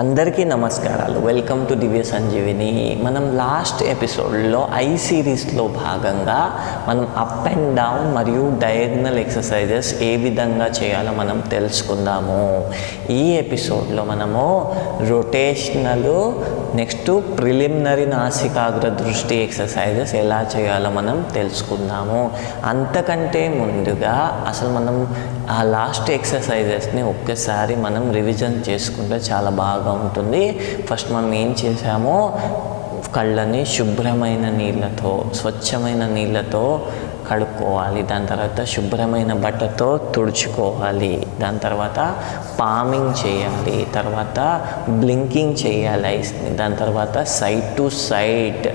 అందరికీ నమస్కారాలు. Welcome to దివ్య సంజీవిని. మనం లాస్ట్ ఎపిసోడ్లో ఐ సిరీస్లో భాగంగా మనం అప్ అండ్ డౌన్ మరియు డయాగ్నల్ ఎక్సర్సైజెస్ ఏ విధంగా చేయాలో మనం తెలుసుకుందాము. ఈ ఎపిసోడ్లో మనము రొటేషనల్ నెక్స్ట్ ప్రిలిమినరీ నాసికాగ్ర దృష్టి ఎక్సర్సైజెస్ ఎలా చేయాలో మనం తెలుసుకుందాము. అంతకంటే ముందుగా అసలు మనం ఆ లాస్ట్ ఎక్సర్సైజెస్ని ఒక్కసారి మనం రివిజన్ చేసుకుంటే చాలా బాగా ఉంటుంది. ఫస్ట్ మనం ఏం చేసామో కళ్ళని శుభ్రమైన నీళ్ళతో, స్వచ్ఛమైన నీళ్ళతో కడుక్కోవాలి. దాని తర్వాత శుభ్రమైన బట్టతో తుడుచుకోవాలి. దాని తర్వాత పామింగ్ చేయాలి. తర్వాత బ్లింకింగ్ చేయాలి ఐస్ని. దాని తర్వాత సైడ్ టు సైడ్,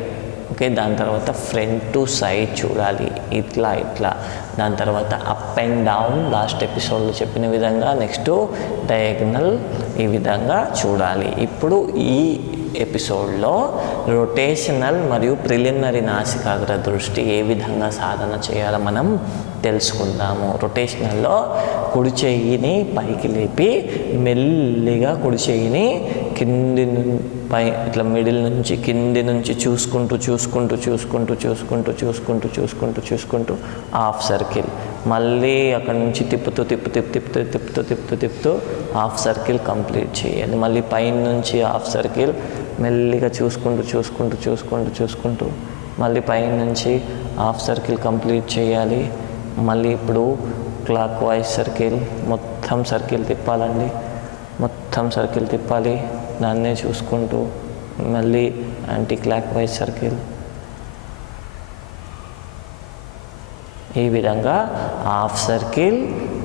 ఓకే. దాని తర్వాత ఫ్రంట్ టు సైడ్ చూడాలి, ఇట్లా. దాని తర్వాత అప్ అండ్ డౌన్ లాస్ట్ ఎపిసోడ్లో చెప్పిన విధంగా, నెక్స్ట్ డయాగ్నల్ ఈ విధంగా చూడాలి. ఇప్పుడు ఈ ఎపిసోడ్లో రొటేషనల్ మరియు ప్రిలిమినరీ నాసికాగ్ర దృష్టి ఏ విధంగా సాధన చేయాలో మనం తెలుసుకుందాము. రొటేషనల్లో కుడి చెయ్యిని పైకి లేపి మెల్లిగా కుడి చెయ్యిని కింది పై ఇట్లా మిడిల్ నుంచి కింది నుంచి చూసుకుంటూ హాఫ్ సర్కిల్, మళ్ళీ అక్కడ నుంచి తిప్పుతూ హాఫ్ సర్కిల్ కంప్లీట్ చేయాలి. మళ్ళీ పైన నుంచి హాఫ్ సర్కిల్ మెల్లిగా చూసుకుంటూ మళ్ళీ పైన నుంచి హాఫ్ సర్కిల్ కంప్లీట్ చేయాలి. మళ్ళీ ఇప్పుడు క్లాక్ వైజ్ సర్కిల్, మొత్తం సర్కిల్ తిప్పాలండి. మొత్తం సర్కిల్ తిప్పాలి, దాన్నే చూసుకుంటూ. మళ్ళీ యాంటీ క్లాక్ వైజ్ సర్కిల్. ఈ విధంగా హాఫ్ సర్కిల్,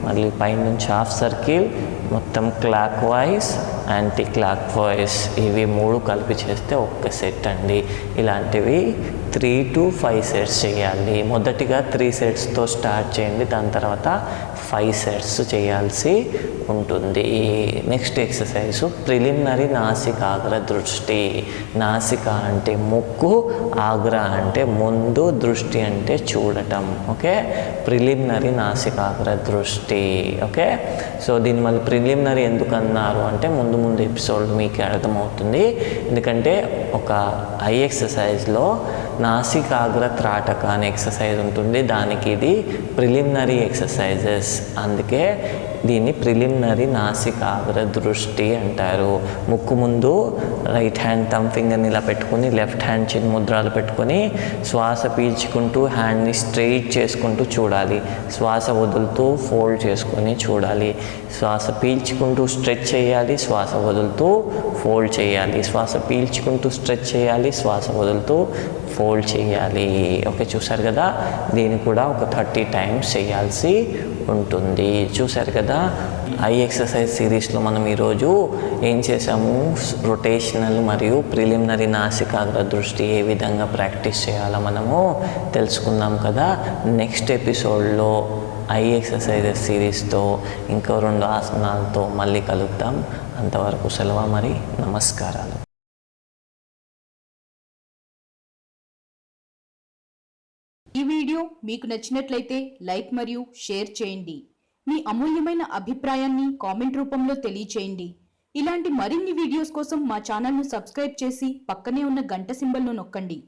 మళ్ళీ పైనుంచి హాఫ్ సర్కిల్, మొత్తం clock wise, anti clock wise, ఇవి 3 కలిపి చేస్తే ఒక్క సెట్ అండి. ఇలాంటివి 3 to 5 సెట్స్ చేయాలి. మొదటిగా 3 సెట్స్తో స్టార్ట్ చేయండి, దాని తర్వాత 5 సెట్స్ చేయాల్సి ఉంటుంది. నెక్స్ట్ ఎక్సర్సైజ్ ప్రిలిమినరీ నాసికాగ్ర దృష్టి. నాసిక అంటే ముక్కు, ఆగ్ర అంటే ముందు, దృష్టి అంటే చూడటం, ఓకే. ప్రిలిమినరీ నాసికాగ్ర దృష్టి, ఓకే. సో దీన్ని మళ్ళీ ప్రిలిమినరీ ఎందుకు అన్నారు అంటే ముందు ఎపిసోడ్ మీకు అర్థమవుతుంది. ఎందుకంటే ఒక ఐ ఎక్సర్సైజ్లో నాసికాగ్ర త్రాటక అనే ఎక్సర్సైజ్ ఉంటుంది, దానికి ఇది ప్రిలిమినరీ ఎక్సర్సైజెస్, అందుకే దీన్ని ప్రిలిమినరీ నాసికాగ్ర దృష్టి అంటారు. ముక్కు ముందు రైట్ హ్యాండ్ థంబ్ ఫింగర్ని ఇలా పెట్టుకొని, లెఫ్ట్ హ్యాండ్ చిన్న ముద్రాలు పెట్టుకొని శ్వాస పీల్చుకుంటూ హ్యాండ్ని స్ట్రెయిట్ చేసుకుంటూ చూడాలి. శ్వాస వదులుతూ ఫోల్డ్ చేసుకొని చూడాలి. శ్వాస పీల్చుకుంటూ స్ట్రెచ్ చేయాలి, శ్వాస వదులుతూ ఫోల్డ్ చేయాలి. శ్వాస పీల్చుకుంటూ స్ట్రెచ్ చేయాలి, శ్వాస వదులుతూ ఫోల్డ్ చేయాలి. ఓకే, చూసారు కదా. దీన్ని కూడా ఒక 30 టైమ్స్ చేయాల్సి ఉంటుంది. చూసారు కదా. ఐ ఎక్సర్సైజ్ సిరీస్లో మనం ఈరోజు ఏం చేసాము, రొటేషనల్ మరియు ప్రిలిమినరీ నాసికాగ్ర దృష్టి ఏ విధంగా ప్రాక్టీస్ చేయాలో మనము తెలుసుకుందాం కదా. నెక్స్ట్ ఎపిసోడ్లో ఐ ఎక్సర్సైజెస్ సిరీస్తో ఇంకో 2 ఆసనాలతో మళ్ళీ కలుద్దాం. అంతవరకు సెలవు, మరి నమస్కారాలు. ఈ వీడియో మీకు నచ్చినట్లయితే లైక్ మరియు షేర్ చేయండి. మీ అమూల్యమైన అభిప్రాయాన్ని కామెంట్ రూపంలో తెలియచేయండి. ఇలాంటి మరిన్ని వీడియోస్ కోసం మా ఛానల్ను సబ్స్క్రైబ్ చేసి పక్కనే ఉన్న గంట సింబల్ను నొక్కండి.